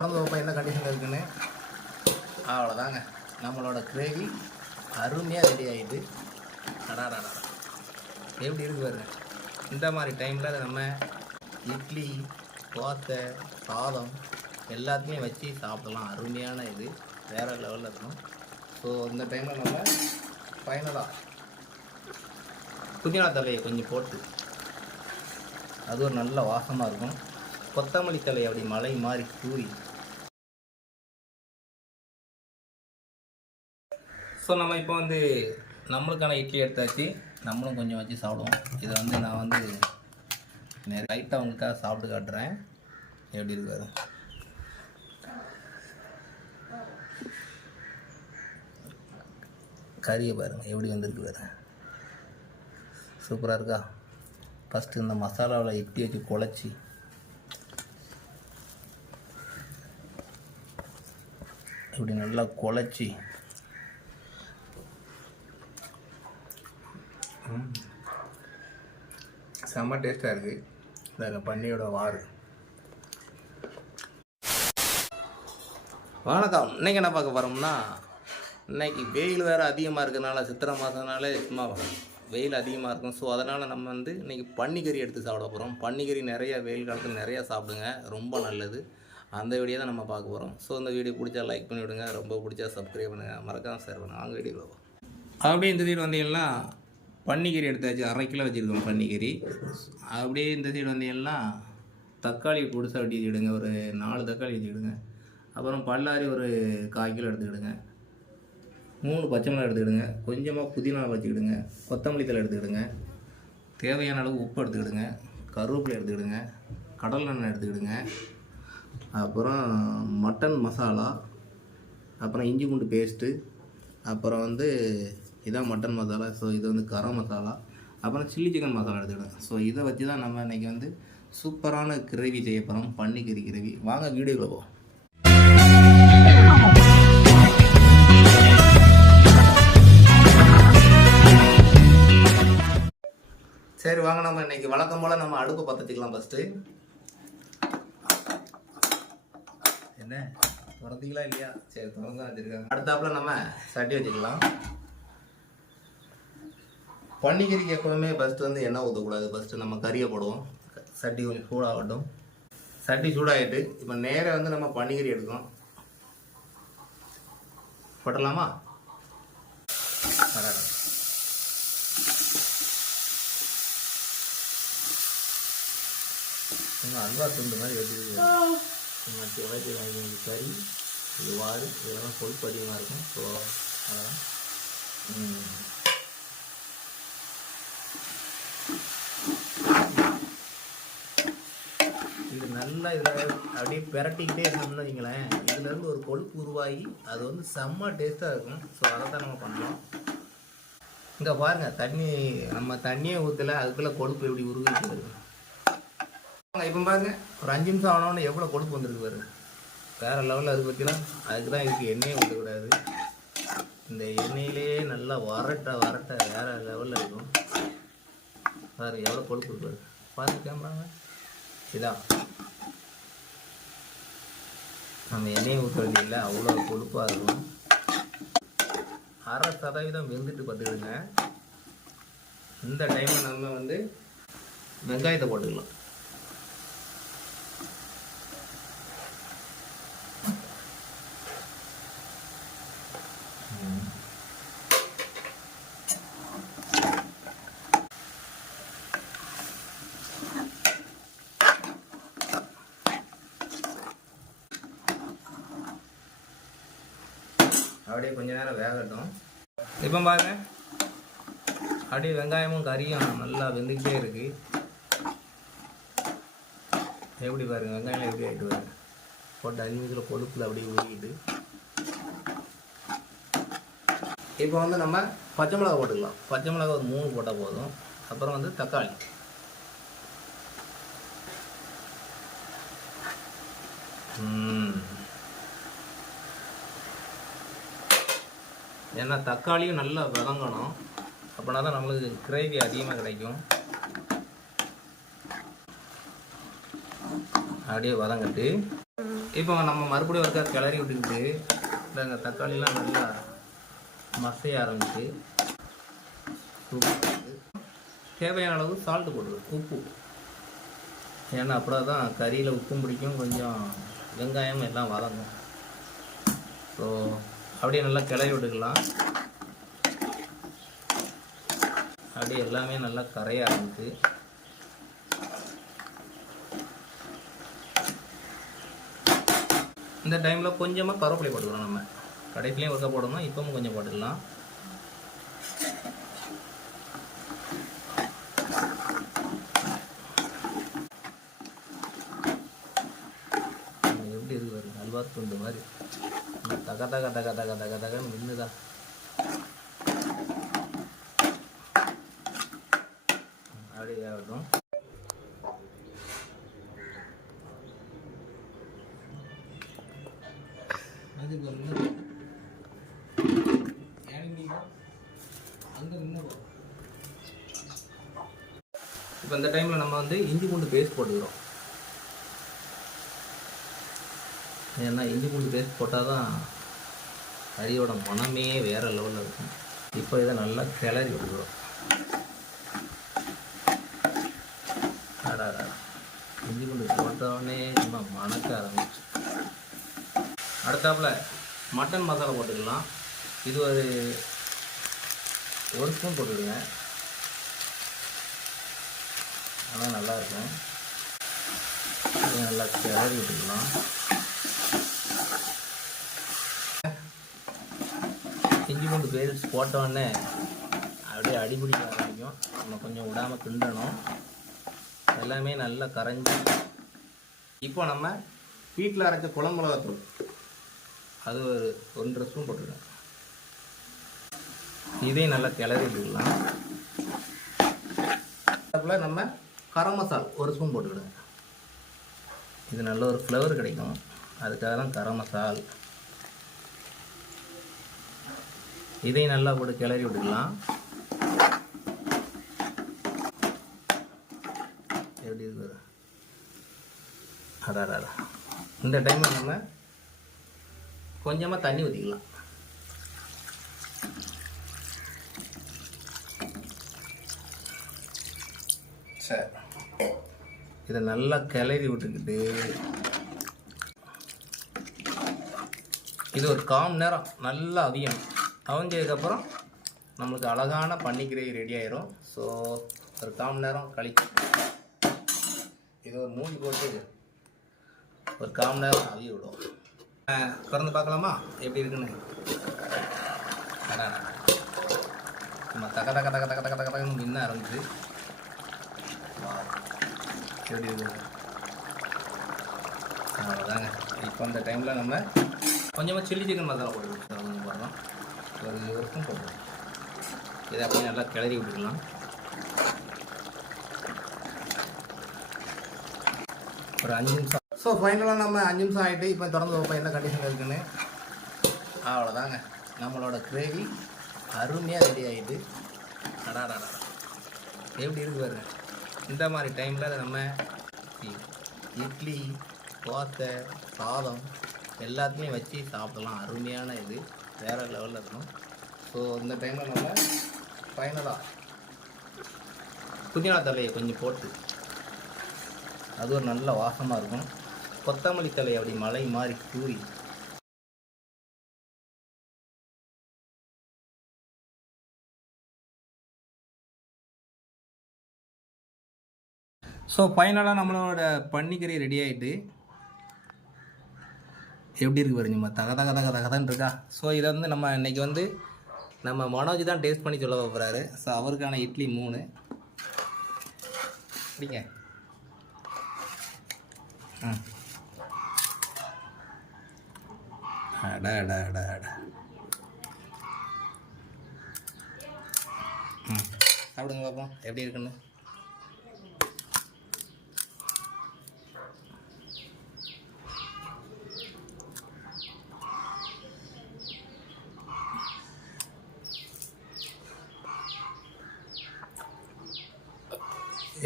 திறந்து வைப்போம் என்ன கண்டிஷனில் இருக்குன்னு? அவ்வளோதாங்க நம்மளோட கிரேவி அருமையாக ரெடி ஆகிட்டு அடாடாடா எப்படி இருக்கு பாருங்க. இந்த மாதிரி டைமில் நம்ம இட்லி தோசை சாதம் எல்லாத்தையும் வச்சு சாப்பிடலாம். அருமையான இது. வேறு லெவலில் இருக்கும். ஸோ இந்த டைமில் நம்ம ஃபைனலாக புதினா தலையை கொஞ்சம் போட்டு அது ஒரு நல்ல வாசமாக இருக்கும். கொத்தமல்லி தலை அப்படி மலை மாதிரி தூரி ஸோ நம்ம இப்போ வந்து நம்மளுக்கான இட்லி எடுத்தாச்சு. நம்மளும் கொஞ்சம் வச்சு சாப்பிடுவோம். இதை வந்து நான் வந்து நிறைய லைட்டாக அவங்களுக்காக சாப்பிட்டு காட்டுறேன். எப்படி இருக்காரு கறியை பாருங்கள் எப்படி வந்திருக்கு பாருங்க சூப்பராக இருக்கா? ஃபஸ்ட்டு இந்த மசாலாவில் இட்லி வச்சு குழச்சி. இப்படி நல்லா குழச்சி. செம்ம டேஸ்ட்டாக இருக்குது இந்த பன்னியோட வாறு. வணக்கம் இன்னைக்கு என்ன பார்க்க போகிறோம்னா இன்னைக்கு வெயில் வேறு அதிகமாக இருக்கிறனால சித்திரை மாதம்னாலே சும்மா வெயில் அதிகமாக இருக்கும். ஸோ அதனால் நம்ம வந்து இன்னைக்கு பன்னிக்கறி எடுத்து சாப்பிட போகிறோம் பன்னிக்கறி நிறைய வெயில் காலத்தில் நிறையா சாப்பிடுங்க. ரொம்ப நல்லது. அந்த வீடியோ தான் நம்ம பார்க்க போகிறோம் ஸோ இந்த வீடியோ பிடிச்சா லைக் பண்ணி விடுங்க ரொம்ப பிடிச்சா சப்ஸ்கிரைப் பண்ணுங்கள் மறக்காமல் ஷேர் பண்ணுங்கள் அவங்க வீடியோ பார்ப்போம் அப்படியே இந்த வீடு வந்தீங்கன்னா பன்னிக்கறி எடுத்தாச்சு அரை கிலோ வச்சுருக்கோம் பன்னிக்கறி. அப்படியே இந்த சைடு வந்தீங்கன்னா தக்காளி பொடிசா வெட்டி வச்சுக்கிடுங்க ஒரு நாலு தக்காளி வச்சுக்கிடுங்க அப்புறம் பல்லாரி ஒரு கால் கிலோ எடுத்துக்கிடுங்க. மூணு பச்சை மிளகா எடுத்துக்கிடுங்க. கொஞ்சமாக புதினா வச்சுக்கிடுங்க. கொத்தமல்லி தழை எடுத்துக்கிடுங்க. தேவையான அளவு உப்பு எடுத்துக்கிடுங்க. கருவேப்பிலை எடுத்துக்கிடுங்க. கடல் எண்ணெய் எடுத்துக்கிடுங்க. அப்புறம் மட்டன் மசாலா. அப்புறம் இஞ்சி பூண்டு பேஸ்ட்டு அப்புறம் வந்து இதான் மட்டன் மசாலா. ஸோ இது வந்து கரம் மசாலா. அப்புறம் சில்லி சிக்கன் மசாலா எடுத்துக்கிடுங்க ஸோ இதை வச்சு தான் நம்ம இன்றைக்கி வந்து சூப்பரான கிரேவி செய்ய போகிறோம் பன்னிக்கறி கிரேவி. வாங்க வீடியோவில் போவோம். சரி வாங்க நம்ம இன்றைக்கி வழக்கம் போல் நம்ம அடுப்பு பற்ற ஃபஸ்ட்டு என்ன? திறந்தீங்களா இல்லையா? சரி திறந்து தான் வச்சுருக்காங்க. அடுத்தாப்புல நம்ம சட்டி வச்சுக்கலாம். பன்னிக்கறிக்கு எப்பவுமே ஃபஸ்ட்டு வந்து எண்ணெய் ஊற்றக்கூடாது ஃபஸ்ட்டு நம்ம கறியை போடுவோம். சட்டி கொஞ்சம் சூடாகட்டும். சட்டி சூடாகிட்டு இப்போ நேராக வந்து நம்ம பன்னிக்கறி எடுக்கணும். போட்டலாமா? அல்வா துண்டு மாதிரி வெட்டி வளர்ச்சி வாங்கி கறி இது வாறு இதெல்லாம் கொழுப்பு அதிகமாக இருக்கும். ஸோ அதெல்லாம் இது நல்லா இதில் அப்படியே பிரட்டிக்கிட்டே இருந்தோம்னு வைங்களேன். இதுலேருந்து ஒரு கொழுப்பு உருவாகி அது வந்து செம்ம டேஸ்ட்டாக இருக்கும். ஸோ அதை தான் நம்ம பண்ணலாம் இங்கே பாருங்கள் தண்ணி நம்ம தண்ணியே ஊற்றலை அதுக்குள்ளே கொழுப்பு எப்படி உருவாக்கி வருது இப்போ பாருங்க ஒரு அஞ்சு நிமிஷம் ஆனோன்னு எவ்வளோ கொழுப்பு வந்துருக்கு பாருங்க. வேற லெவலில் அது பற்றிலாம் அதுக்கு தான் இதுக்கு எண்ணெயே ஊற்றக்கூடாது இந்த எண்ணெயிலே நல்லா வரட்டை வரட்டை வேறு லெவலில் இருக்கும். பாரு எவ்வளோ கொழுப்பு இருக்கு பாரு பாருங்க கேமராங்க இதான். நம்ம எண்ணெயை ஊற்றுறது இல்லை அவ்வளோ கொழுப்பாக இருக்கும். அரை சதவீதம் வெந்துட்டு பார்த்துக்கிடுங்க. இந்த டைமில் நம்ம வந்து வெங்காயத்தை போட்டுக்கலாம். அப்படியே கொஞ்ச நேரம் வேகட்டும். இப்போ பாருங்க. அப்படியே வெங்காயமும் கறியும் நல்லா வெந்துக்கிட்டே இருக்கு. எப்படி பாருங்க வெங்காயம் எப்படி ஆகிட்டு வருங்க போட்டு அஞ்சு கொழுப்பில் அப்படியே ஊறிக்கிட்டு இப்போ வந்து நம்ம பச்சை மிளகா போட்டுக்கலாம். பச்சை மிளகா ஒரு மூணு போட்டால் போதும். அப்புறம் வந்து தக்காளி. ம் ஏன்னா தக்காளியும் நல்லா வதங்கணும். அப்படின்னா தான் நம்மளுக்கு கிரேவி அதிகமாக கிடைக்கும். அப்படியே வதங்கிட்டு. இப்போ நம்ம மறுபடியும் ஒருக்கா கிளறி விட்டுக்கிட்டு இந்த தக்காளிலாம் நல்லா மசைய ஆரம்பிச்சு தேவையான அளவு சால்ட்டு போட்டுருவோம் உப்பு. ஏன்னா அப்படின்னா தான் கறியில் உப்பும் பிடிக்கும் கொஞ்சம் வெங்காயம் எல்லாம் வதங்கும். ஸோ அப்படியே நல்லா கிளறி விட்டுக்கலாம். அப்படியே எல்லாமே நல்லா கரைய ஆரம்பிச்சு இந்த டைமில் கொஞ்சமாக கருவேப்பிலை போட்டுக்கலாம் நம்ம. கடைப்பிலையும் ஒருக்கா போடணும் இப்போவும் கொஞ்சம் போட்டுக்கலாம் நம்ம எப்படி இருக்கு பாருங்க அல்வா துண்டு மாதிரி தக தக தக தக தக தகன்னு மின்னுதா அப்படியே ஆகட்டும். அது பாருங்க. இப்போ இந்த டைமில் நம்ம வந்து இஞ்சி பூண்டு பேஸ்ட் போட்டுக்கிறோம். ஏன்னா இஞ்சி பூண்டு பேஸ்ட் போட்டால் தான் கறியோட மனமே வேறு லெவலில் இருக்கும். இப்போ இதை நல்லா கிளறி விட்டுக்கிறோம் அடாடா. இஞ்சி பூண்டு போட்டோடனே சும்மா மணக்க ஆரம்பிச்சு. அடுத்தாப்புல மட்டன் மசாலா போட்டுக்கலாம். இது ஒரு ஒரு ஸ்பூன் போட்டுடுங்க ஆனால் நல்லா இருக்கும். நல்லா கிளறி விட்டுக்கலாம். இஞ்சி பூண்டு பேஸ்ட் போட்டோடனே அப்படியே அடிபிடிக்க ஆரம்பிக்கும் நம்ம கொஞ்சம் விடாமல் கிண்டணும். எல்லாமே நல்லா கரைஞ்சி. இப்போ நம்ம வீட்டில் அரைச்ச குழம்பு மிளகாத்தூள். அது ஒரு ஒன்றரை ஸ்பூன் போட்டுருக்கேன் இதையும் நல்லா கிளறி விட்டுக்கலாம் அதுக்குள்ள நம்ம கரம் மசால் ஒரு ஸ்பூன் போட்டுக்கிடுங்க இது நல்ல ஒரு ஃப்ளவர் கிடைக்கும். அதுக்காக தான் கரம் மசால். இதையும் நல்லா போட்டு கிளறி விட்டுக்கலாம். எப்படி இருக்குது? அடா இந்த டைம் நம்ம கொஞ்சமாக தண்ணி ஊற்றிக்கலாம் சரி இதை நல்லா கிளறி விட்டுக்கிட்டு இது ஒரு காம் நேரம் நல்லா அதிகம் அவஞ்சதுக்கப்புறம் நம்மளுக்கு அழகான பன்னி கிரேவி ரெடி ஆயிரும். ஸோ ஒரு காமணி நேரம் கழிச்சு இது ஒரு மூஞ்சி போட்டு ஒரு காமணி நேரம் அவிய விடும் திறந்து பார்க்கலாமா? எப்படி இருக்குன்னு? நம்ம சும்மா தக தக தக தக தக தக தகன்னு மின்ன ஆரம்பிச்சு. எப்படி இருக்குது அவ்வளோதாங்க இப்போ அந்த டைமில் நம்ம கொஞ்சமாக சில்லி சிக்கன் மசாலா போட்டு கொஞ்சம் போடுறோம் ஒரு ஒரு ஸ்பூன் போடுறோம் இதை அப்படியே நல்லா கிளறி விட்டுக்கலாம் ஒரு அஞ்சு நிமிஷம் ஸோ ஃபைனலாக நம்ம அஞ்சு நிமிஷம் ஆகிட்டு இப்போ திறந்து வைப்போம். என்ன கண்டிஷன் இருக்குன்னு? அவ்வளோதாங்க நம்மளோட கிரேவி அருமையாக ரெடி ஆகிட்டு அடாடாடா. எப்படி இருக்கு பாருங்க. இந்த மாதிரி டைமில் நம்ம இட்லி தோசை சாதம் எல்லாத்தையும் வச்சு சாப்பிடலாம். அருமையான இது. வேறு லெவலில் இருக்கும் ஸோ அந்த டைமில் நம்ம ஃபைனலாக புதினா தலையை கொஞ்சம் போட்டு அது ஒரு நல்ல வாசமாக இருக்கும். கொத்தமல்லி தலை அப்படி மலை மாதிரி கூறி ஸோ ஃபைனலாக நம்மளோட பன்னிக்கறி ரெடி ஆகிட்டு எப்படி இருக்கு பாருங்கம்மா தக தக தக தகதான் இருக்கா? ஸோ இதை வந்து நம்ம இன்னைக்கு வந்து நம்ம மனோஜ் தான் டேஸ்ட் பண்ணி சொல்ல போகிறாரு ஸோ அவருக்கான இட்லி மூணு. அப்படிங்க ஆ. அட அட அட அட. ம். சாப்பிடுங்க பார்ப்போம் எப்படி இருக்குன்னு?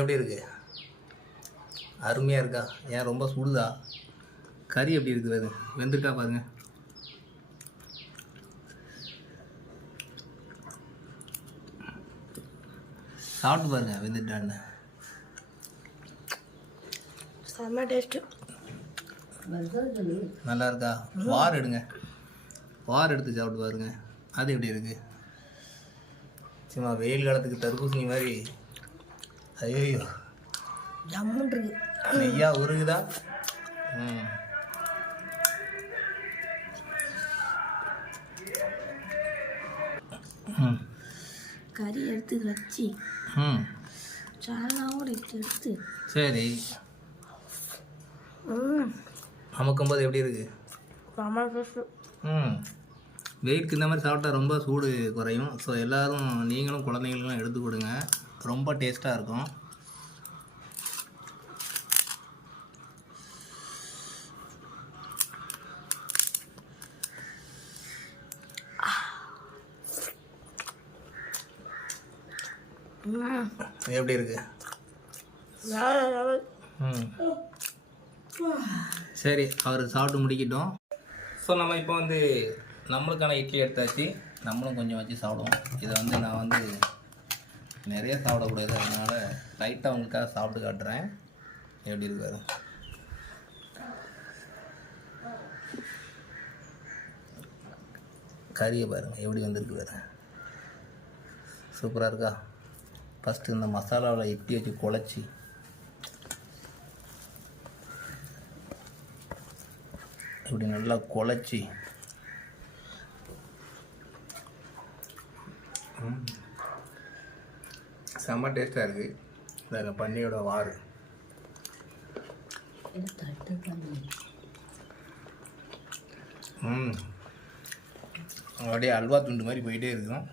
எப்படி இருக்கு? அருமையாக இருக்கா? ஏன் ரொம்ப சுடுதா? கறி எப்படி இருக்குது அது வெந்திருக்கா பாருங்க. சாப்பிட்டு பாருங்க வெந்துட்டான்னு செம்ம டேஸ்ட்டு நல்லா இருக்கா? வார் எடுங்க. வார் எடுத்து சாப்பிட்டு பாருங்க. அது எப்படி இருக்கு? சும்மா வெயில் காலத்துக்கு தர்பூசணி மாதிரி ஐயோ ஜம்முன் இருக்கு நெய்யா உருகுதா? ம் கறி எடுத்து வச்சு ம். சாலாவோட எடுத்து. சரி. ம். அமுக்கும்போது எப்படி இருக்கு? செம்ம டேஸ்ட்டு ம். வெயிலுக்கு இந்த மாதிரி சாப்பிட்டா ரொம்ப சூடு குறையும். ஸோ எல்லோரும் நீங்களும் குழந்தைங்களுக்கும் எடுத்து கொடுங்க. ரொம்ப டேஸ்ட்டாக இருக்கும். எப்படி இருக்கு? ம். சரி அவர் சாப்பிட்டு முடிக்கட்டும். ஸோ நம்ம இப்போ வந்து நம்மளுக்கான இட்லி எடுத்தாச்சு. நம்மளும் கொஞ்சம் வச்சு சாப்பிடுவோம். இதை வந்து நான் வந்து நிறைய சாப்பிடக்கூடாது அதனால் லைட்டாக உங்களுக்காக சாப்பிட்டு காட்டுறேன். எப்படி இருக்காரு கறியை பாருங்கள் எப்படி வந்திருக்கு பாரு சூப்பராக இருக்கா? ஃபஸ்ட்டு இந்த மசாலாவில் எட்டி வச்சு குழச்சி. இப்படி நல்லா குழச்சி. ம். செம்ம டேஸ்ட்டாக இருக்குது இந்த பன்னியோட வாறு. ம். அப்படியே அல்வா துண்டு மாதிரி போயிட்டே இருக்கும்.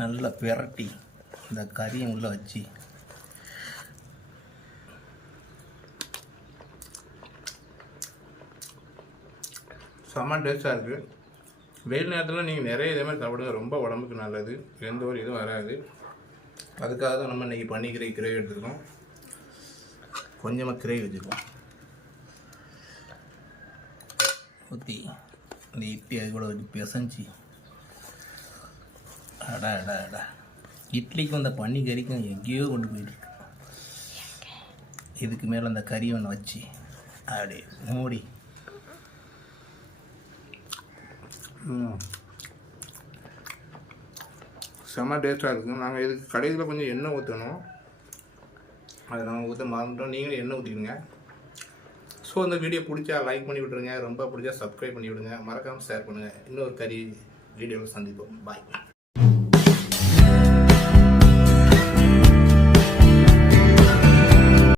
நல்லா பிரட்டி இந்த கறியை உள்ளே வச்சு. செம்ம டேஸ்ட்டாக இருக்குது வெயில் நேரத்தில் நீங்கள் நிறைய இதே மாதிரி சாப்பிடுங்க. ரொம்ப உடம்புக்கு நல்லது. எந்த ஒரு இதுவும் வராது. அதுக்காக தான் நம்ம இன்றைக்கி பண்ணிக்கிற கிரேவி எடுத்துருக்கோம் கொஞ்சமாக கிரேவி வச்சுருக்கோம் ஊற்றி இந்த இட்லி அது கூட வச்சு பிசைஞ்சி. அடா அடா அடா. இட்லிக்கும் அந்த பன்னிக்கறிக்கும் எங்கேயோ கொண்டு போயிட்டுருக்கு. இதுக்கு மேலே அந்த கறி ஒன்று வச்சு அப்படியே மூடி. செம செம்ம டேஸ்ட்டாக இருக்கும் நாங்கள் இதுக்கு கடையில் கொஞ்சம் எண்ணெய் ஊற்றணும் அதை நாங்கள் ஊற்ற மறந்துட்டோம். நீங்களும் எண்ணெய் ஊற்றிடுங்க ஸோ அந்த வீடியோ பிடிச்சா லைக் பண்ணி விட்ருங்க ரொம்ப பிடிச்சா சப்ஸ்கிரைப் பண்ணி விடுங்க. மறக்காமல் ஷேர் பண்ணுங்கள் இன்னொரு கறி வீடியோவில் சந்திப்போம். பாய்